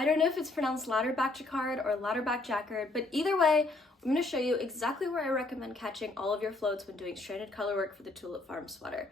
I don't know if it's pronounced Ladderback Jacquard or Ladderback Jacquard, but either way, I'm going to show you exactly where I recommend catching all of your floats when doing stranded color work for the Tulip Farm Sweater.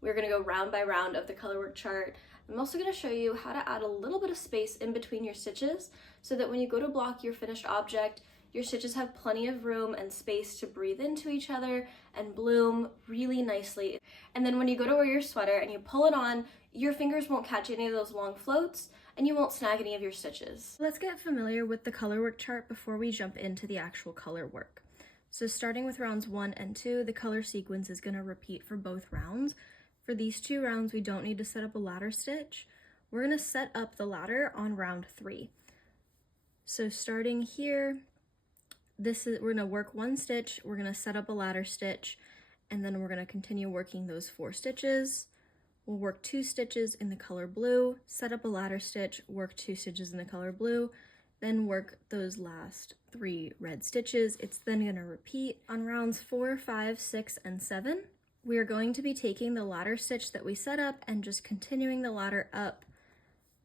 We're going to go round by round of the colorwork chart. I'm also going to show you how to add a little bit of space in between your stitches so that when you go to block your finished object, your stitches have plenty of room and space to breathe into each other and bloom really nicely. And then when you go to wear your sweater and you pull it on, your fingers won't catch any of those long floats and you won't snag any of your stitches. Let's get familiar with the colorwork chart before we jump into the actual color work. So starting with rounds 1 and 2, the color sequence is going to repeat for both rounds. For these 2 rounds, we don't need to set up a ladder stitch. We're going to set up the ladder on round 3. So starting here, we're going to work 1 stitch, we're going to set up a ladder stitch, and then we're going to continue working those 4 stitches. We'll work 2 stitches in the color blue, set up a ladder stitch, work 2 stitches in the color blue, then work those last 3 red stitches. It's then going to repeat. On rounds 4, 5, 6, and 7, we are going to be taking the ladder stitch that we set up and just continuing the ladder up.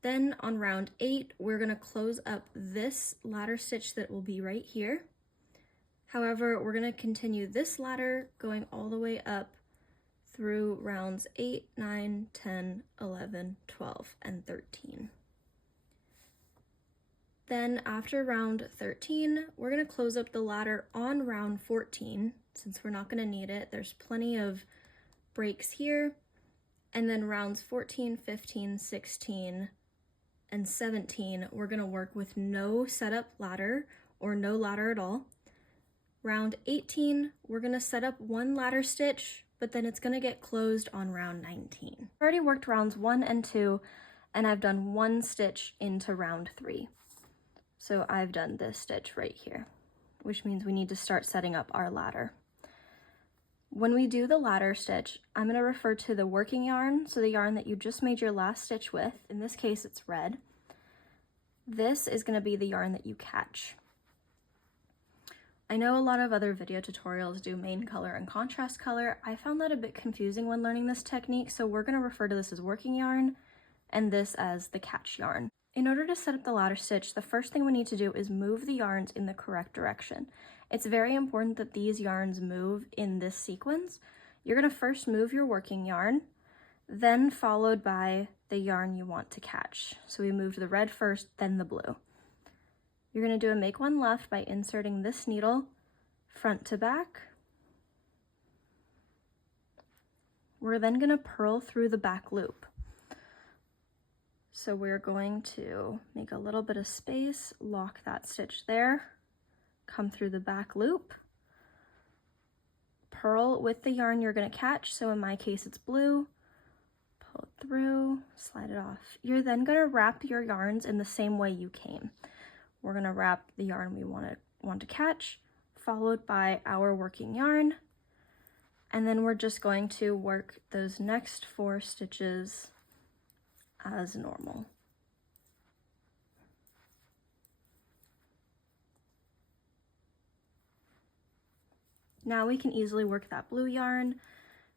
Then on round 8, we're going to close up this ladder stitch that will be right here. However, we're going to continue this ladder going all the way up through rounds 8, 9, 10, 11, 12, and 13. Then after round 13, we're going to close up the ladder on round 14, since we're not going to need it. There's plenty of breaks here. And then rounds 14, 15, 16, and 17, we're going to work with no setup ladder or no ladder at all. Round 18, we're going to set up 1 ladder stitch, but then it's going to get closed on round 19. I've already worked rounds 1 and 2, and I've done 1 stitch into round 3. So I've done this stitch right here, which means we need to start setting up our ladder. When we do the ladder stitch, I'm going to refer to the working yarn, so the yarn that you just made your last stitch with. In this case, it's red. This is going to be the yarn that you catch. I know a lot of other video tutorials do main color and contrast color. I found that a bit confusing when learning this technique, so we're going to refer to this as working yarn and this as the catch yarn. In order to set up the ladder stitch, the first thing we need to do is move the yarns in the correct direction. It's very important that these yarns move in this sequence. You're going to first move your working yarn, then followed by the yarn you want to catch. So we moved the red first, then the blue. You're going to do a make 1 left by inserting this needle front to back. We're then going to purl through the back loop. So we're going to make a little bit of space, lock that stitch there, come through the back loop, purl with the yarn you're going to catch. So in my case, it's blue. Pull it through, slide it off. You're then going to wrap your yarns in the same way you came. We're going to wrap the yarn we want to catch, followed by our working yarn, and then we're just going to work those next 4 stitches as normal. Now we can easily work that blue yarn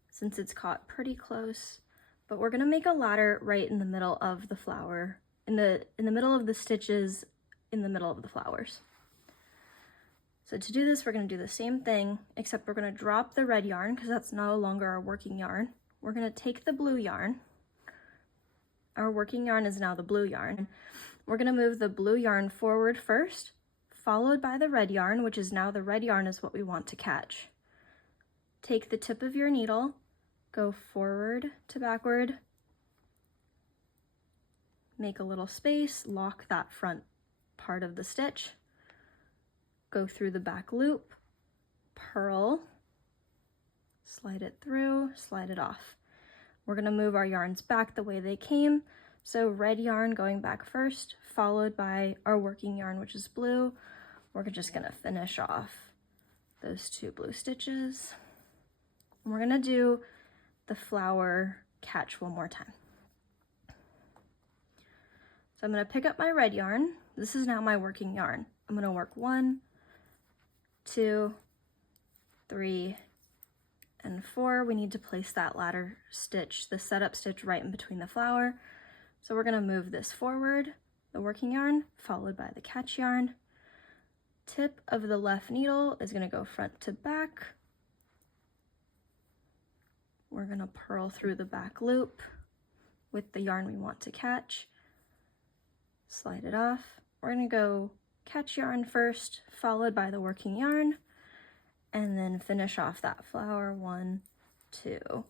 since it's caught pretty close, but we're going to make a ladder right in the middle of the flower, in the middle of the stitches in the middle of the flowers. So to do this, we're going to do the same thing, except we're going to drop the red yarn because that's no longer our working yarn. We're going to take the blue yarn. Our working yarn is now the blue yarn. We're going to move the blue yarn forward first, followed by the red yarn, which is now the red yarn is what we want to catch. Take the tip of your needle, go forward to backward, make a little space, lock that front part of the stitch, go through the back loop, purl, slide it through, slide it off. We're going to move our yarns back the way they came. So red yarn going back first, followed by our working yarn, which is blue. We're just going to finish off those 2 blue stitches. And we're going to do the flower catch one more time. So I'm going to pick up my red yarn. This is now my working yarn. I'm going to work 1, 2, 3, and 4. We need to place that ladder stitch, the setup stitch, right in between the flower. So we're going to move this forward, the working yarn, followed by the catch yarn. Tip of the left needle is going to go front to back. We're going to purl through the back loop with the yarn we want to catch. Slide it off. We're going to go catch yarn first, followed by the working yarn, and then finish off that flower. 1, 2,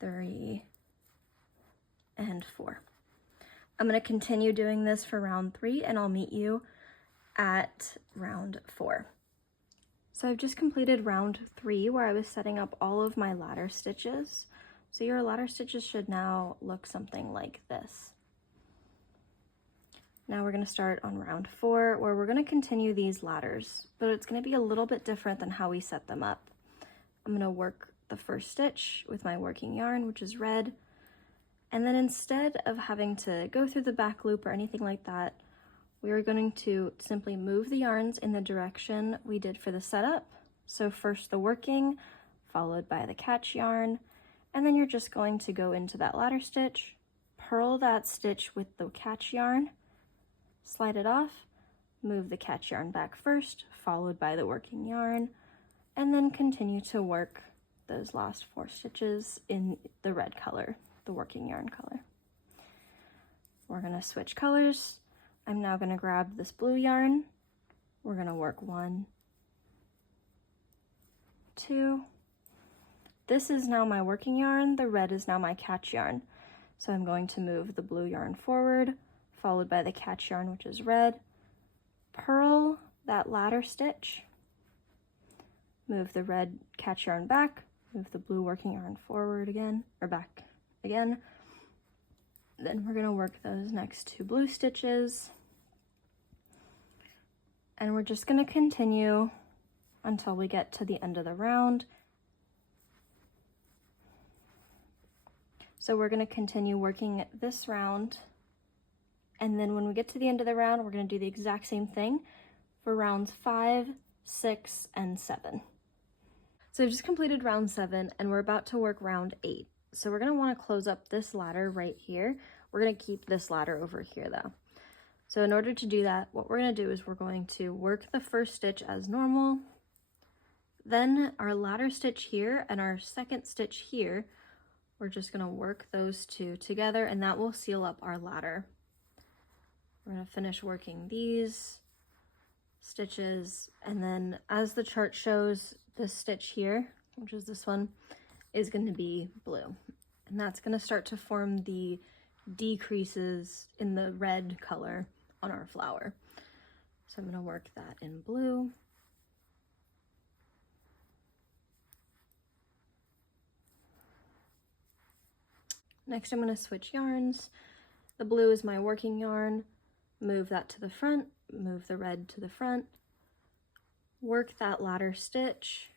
3, and 4. I'm going to continue doing this for round 3, and I'll meet you at round 4. So I've just completed round 3 where I was setting up all of my ladder stitches. So your ladder stitches should now look something like this. Now we're going to start on round 4 where we're going to continue these ladders, but it's going to be a little bit different than how we set them up. I'm going to work the first stitch with my working yarn, which is red, and then instead of having to go through the back loop or anything like that, we are going to simply move the yarns in the direction we did for the setup. So first the working, followed by the catch yarn, and then you're just going to go into that ladder stitch, purl that stitch with the catch yarn, slide it off, move the catch yarn back first, followed by the working yarn, and then continue to work those last 4 stitches in the red color, the working yarn color. We're going to switch colors. I'm now going to grab this blue yarn. We're going to work 1, 2. This is now my working yarn. The red is now my catch yarn. So I'm going to move the blue yarn forward, followed by the catch yarn, which is red. Purl that ladder stitch. Move the red catch yarn back. Move the blue working yarn forward again, or back again. Then we're going to work those next 2 blue stitches. And we're just going to continue until we get to the end of the round. So we're going to continue working this round. And then when we get to the end of the round, we're going to do the exact same thing for rounds 5, 6, and 7. So I've just completed round 7 and we're about to work round 8. So we're going to want to close up this ladder right here. We're going to keep this ladder over here though. So in order to do that, what we're going to do is we're going to work the first stitch as normal. Then our ladder stitch here and our second stitch here, we're just going to work those 2 together and that will seal up our ladder. We're going to finish working these stitches, and then as the chart shows, this stitch here, which is this one, is going to be blue. And that's going to start to form the decreases in the red color on our flower. So I'm going to work that in blue. Next, I'm going to switch yarns. The blue is my working yarn. Move that to the front, move the red to the front. Work that ladder stitch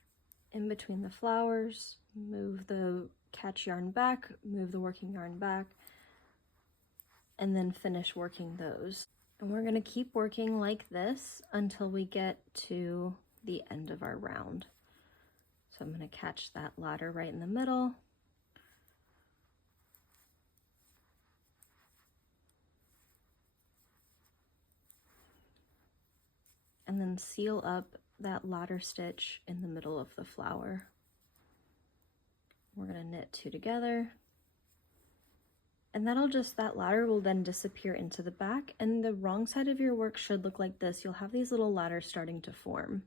in between the flowers. Move the catch yarn back, move the working yarn back, and then finish working those. And we're going to keep working like this until we get to the end of our round. So I'm going to catch that ladder right in the middle. And then seal up that ladder stitch in the middle of the flower. We're going to knit 2 together. And that ladder will then disappear into the back, and the wrong side of your work should look like this. You'll have these little ladders starting to form.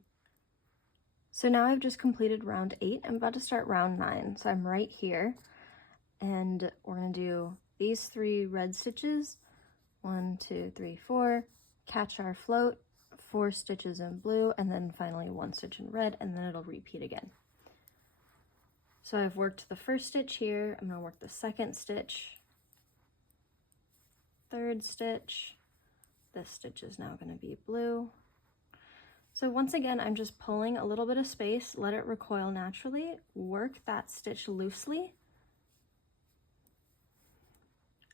So now I've just completed round 8. I'm about to start round 9. So I'm right here, and we're going to do these 3 red stitches. 1, 2, 3, 4. Catch our float, 4 stitches in blue, and then finally 1 stitch in red, and then it'll repeat again. So I've worked the first stitch here. I'm going to work the second stitch, third stitch. This stitch is now going to be blue. So once again, I'm just pulling a little bit of space, let it recoil naturally, work that stitch loosely.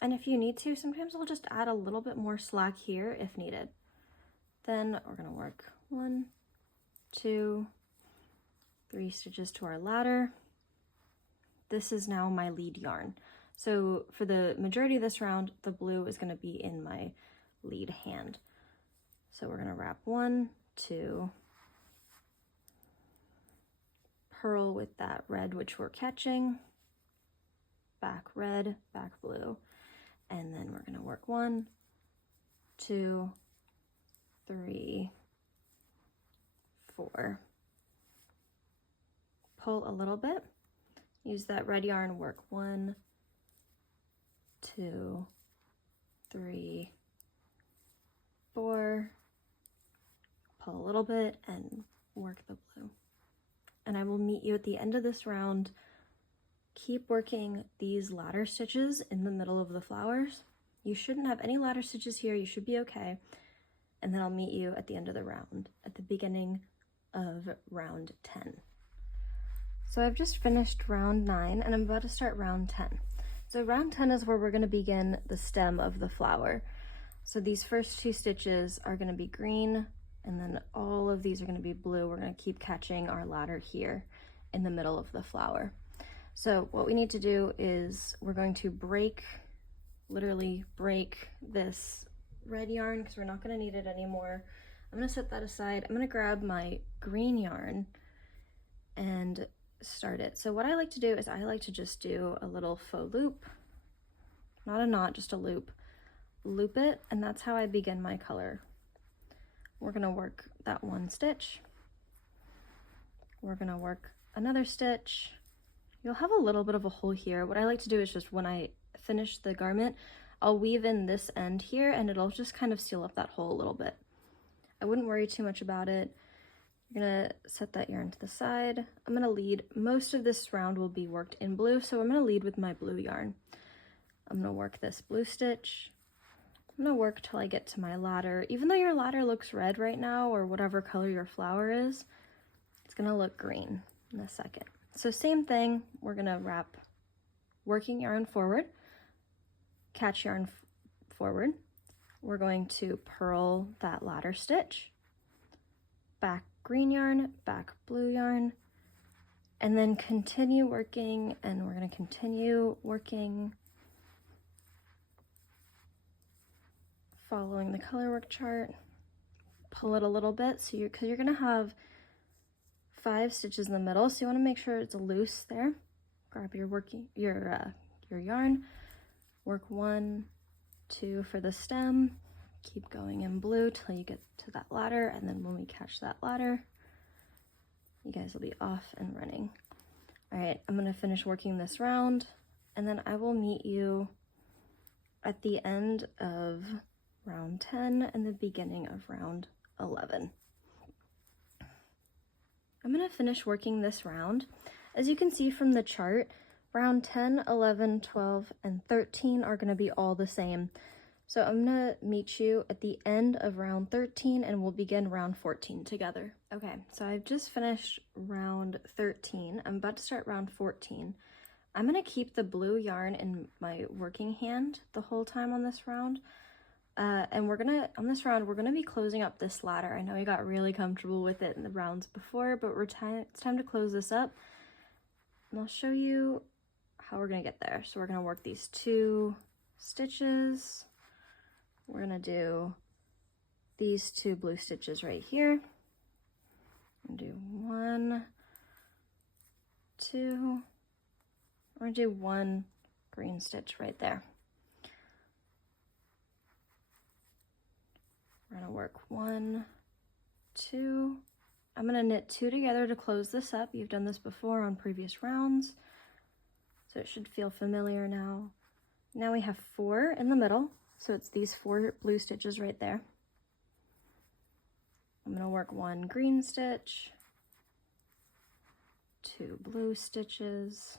And if you need to, sometimes I'll just add a little bit more slack here if needed. Then we're going to work 1, 2, 3 stitches to our ladder. This is now my lead yarn. So for the majority of this round, the blue is going to be in my lead hand. So we're gonna wrap 1, 2, purl with that red which we're catching, back red, back blue, and then we're gonna work 1, 2, 3, 4. Pull a little bit, use that red yarn, work 1, 2, 3, 4, pull a little bit and work the blue. And I will meet you at the end of this round. Keep working these ladder stitches in the middle of the flowers. You shouldn't have any ladder stitches here, you should be okay. And then I'll meet you at the end of the round, at the beginning of round 10. So I've just finished round 9 and I'm about to start round 10. So round 10 is where we're going to begin the stem of the flower. So these first 2 stitches are going to be green, and then all of these are going to be blue. We're going to keep catching our ladder here in the middle of the flower. So what we need to do is we're going to literally break this red yarn because we're not going to need it anymore. I'm going to set that aside. I'm going to grab my green yarn and start it. So what I like to do is I like to just do a little faux loop, not a knot, just a loop. Loop it, and that's how I begin my color. We're going to work that 1 stitch. We're going to work another stitch. You'll have a little bit of a hole here. What I like to do is just when I finish the garment, I'll weave in this end here and it'll just kind of seal up that hole a little bit. I wouldn't worry too much about it. You're gonna set that yarn to the side. I'm gonna lead, most of this round will be worked in blue, so I'm gonna lead with my blue yarn. I'm gonna work this blue stitch. I'm gonna work till I get to my ladder. Even though your ladder looks red right now, or whatever color your flower is, it's gonna look green in a second. So same thing, we're gonna wrap working yarn forward, catch yarn forward. We're going to purl that ladder stitch, back green yarn, back blue yarn, and then continue working, and we're going to continue working following the colorwork chart. Pull it a little bit, so because you're going to have 5 stitches in the middle, so you want to make sure it's loose there. Grab your yarn, work 1, 2 for the stem, keep going in blue till you get to that ladder, and then when we catch that ladder, you guys will be off and running. All right, I'm gonna finish working this round, and then I will meet you at the end of round 10 and the beginning of round 11. I'm gonna finish working this round. As you can see from the chart, round 10, 11, 12, and 13 are gonna be all the same. So I'm gonna meet you at the end of round 13 and we'll begin round 14 together. Okay, so I've just finished round 13. I'm about to start round 14. I'm gonna keep the blue yarn in my working hand the whole time on this round. And on this round, we're gonna be closing up this ladder. I know we got really comfortable with it in the rounds before, but it's time to close this up. And I'll show you how we're gonna get there. So we're gonna work these 2 stitches. We're gonna do these 2 blue stitches right here. I'm gonna do 1, 2. We're gonna do 1 green stitch right there. We're gonna work 1, 2. I'm gonna knit 2 together to close this up. You've done this before on previous rounds, so it should feel familiar now. Now we have 4 in the middle, so it's these 4 blue stitches right there. I'm gonna work 1 green stitch, 2 blue stitches,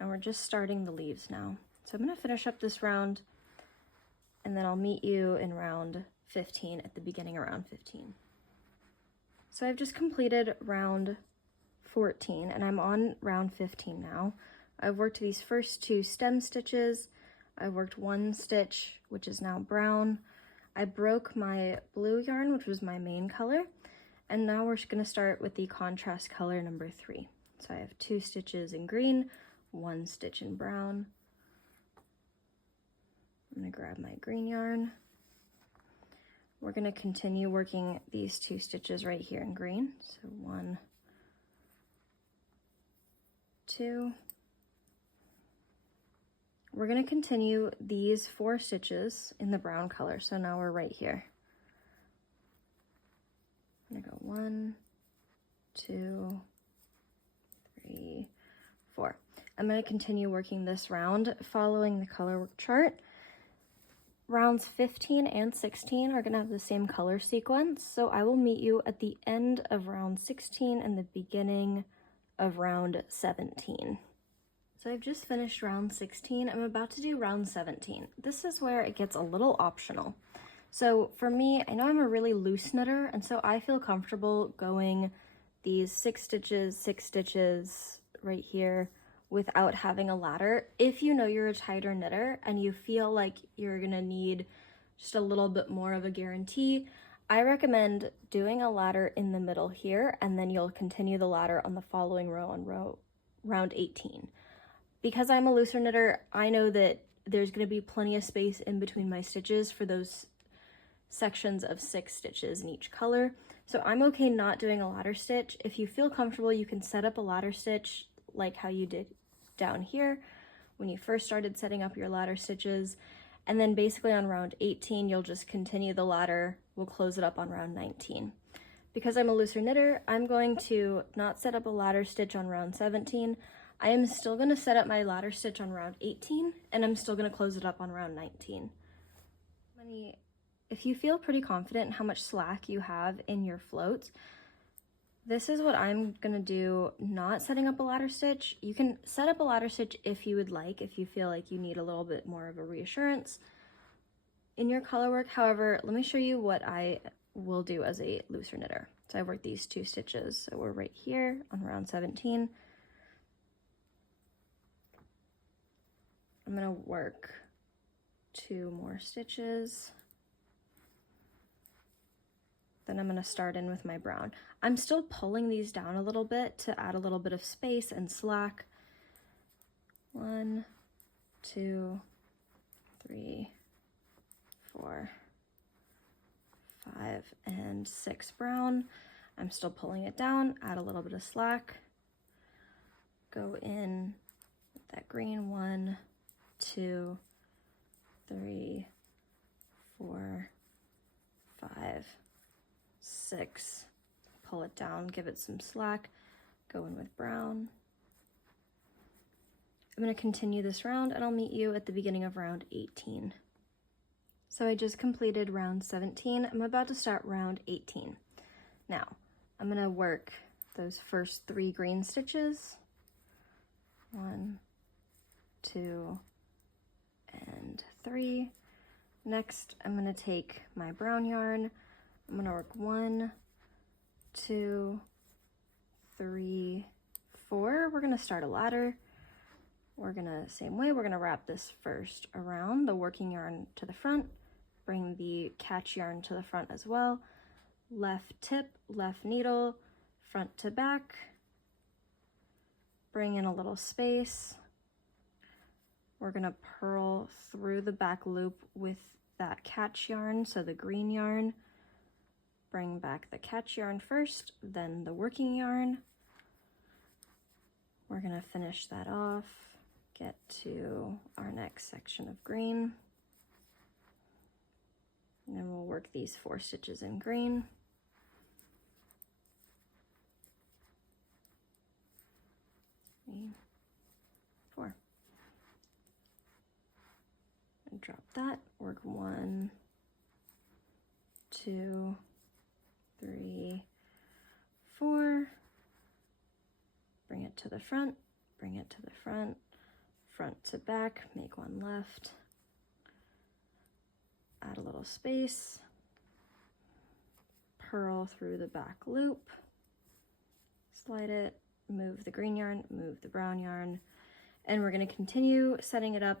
and we're just starting the leaves now. So I'm gonna finish up this round, and then I'll meet you in round 15 at the beginning of round 15. So I've just completed round 14 and I'm on round 15 now. I've worked these first 2 stem stitches. I've worked 1 stitch, which is now brown. I broke my blue yarn, which was my main color, and now we're gonna start with the contrast color number 3. So I have 2 stitches in green, 1 stitch in brown. I'm gonna grab my green yarn. We're gonna continue working these 2 stitches right here in green. So 1, 2. We're gonna continue these 4 stitches in the brown color. So now we're right here. I'm gonna go 1, 2, 3, 4. I'm gonna continue working this round following the colorwork chart. Rounds 15 and 16 are gonna have the same color sequence. So I will meet you at the end of round 16 and the beginning of round 17. So I've just finished round 16. I'm about to do round 17. This is where it gets a little optional. So for me, I know I'm a really loose knitter, and so I feel comfortable going these 6 stitches right here without having a ladder. If you know you're a tighter knitter and you feel like you're gonna need just a little bit more of a guarantee, I recommend doing a ladder in the middle here, and then you'll continue the ladder on the following row on round 18. Because I'm a looser knitter, I know that there's gonna be plenty of space in between my stitches for those sections of 6 stitches in each color. So I'm okay not doing a ladder stitch. If you feel comfortable, you can set up a ladder stitch like how you did down here when you first started setting up your ladder stitches. And then basically on round 18, you'll just continue the ladder. We'll close it up on round 19. Because I'm a looser knitter, I'm going to not set up a ladder stitch on round 17. I am still going to set up my ladder stitch on round 18, and I'm still going to close it up on round 19. If you feel pretty confident in how much slack you have in your floats, this is what I'm going to do, not setting up a ladder stitch. You can set up a ladder stitch if you would like, if you feel like you need a little bit more of a reassurance in your color work. However, let me show you what I will do as a looser knitter. So I worked these 2 stitches. So we're right here on round 17. I'm gonna work 2 more stitches. Then I'm gonna start in with my brown. I'm still pulling these down a little bit to add a little bit of space and slack. 1, 2, 3, 4, 5, and 6 brown. I'm still pulling it down, add a little bit of slack. Go in with that green. 1, 2, 3, 4, 5, 6. Pull it down, give it some slack. Go in with brown. I'm going to continue this round, and I'll meet you at the beginning of round 18. So I just completed round 17. I'm about to start round 18. Now, I'm going to work those first 3 green stitches. 1, 2, and 3. Next, I'm going to take my brown yarn. I'm going to work 1, 2, 3, 4. We're going to start a ladder. We're going to, same way, we're going to wrap this first around the working yarn to the front, bring the catch yarn to the front as well. Left tip, left needle, front to back. Bring in a little space. We're going to purl through the back loop with that catch yarn, so the green yarn. Bring back the catch yarn first, then the working yarn. We're going to finish that off, get to our next section of green. And then we'll work these 4 stitches in green. 3, 4. And drop that, work 1, 2, 3, 4. Bring it to the front, bring it to the front, front to back, make 1 left. Add a little space, purl through the back loop, slide it, move the green yarn, move the brown yarn, and we're going to continue setting it up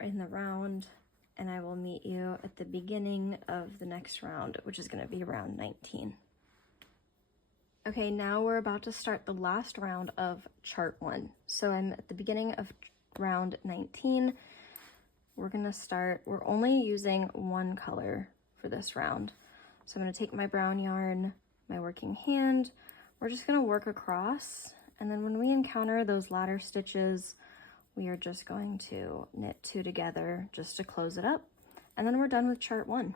in the round, and I will meet you at the beginning of the next round, which is going to be round 19. Okay, now we're about to start the last round of chart 1. So I'm at the beginning of round 19. we're only using one color for this round. So I'm gonna take my brown yarn, my working hand, we're just gonna work across, and then when we encounter those ladder stitches, we are just going to knit 2 together just to close it up, and then we're done with chart 1.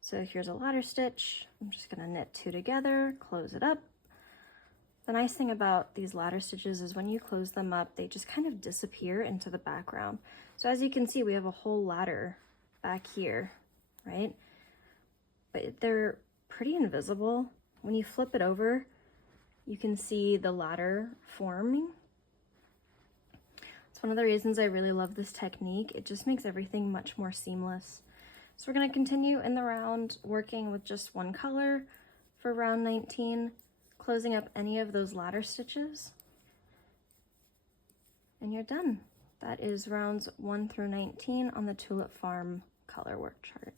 So here's a ladder stitch, I'm just gonna knit 2 together, close it up. The nice thing about these ladder stitches is when you close them up, they just kind of disappear into the background. So as you can see, we have a whole ladder back here, right? But they're pretty invisible. When you flip it over, you can see the ladder forming. It's one of the reasons I really love this technique. It just makes everything much more seamless. So we're gonna continue in the round working with just one color for round 19, closing up any of those ladder stitches, and you're done. That is rounds 1 through 19 on the Tulip Farm color work chart.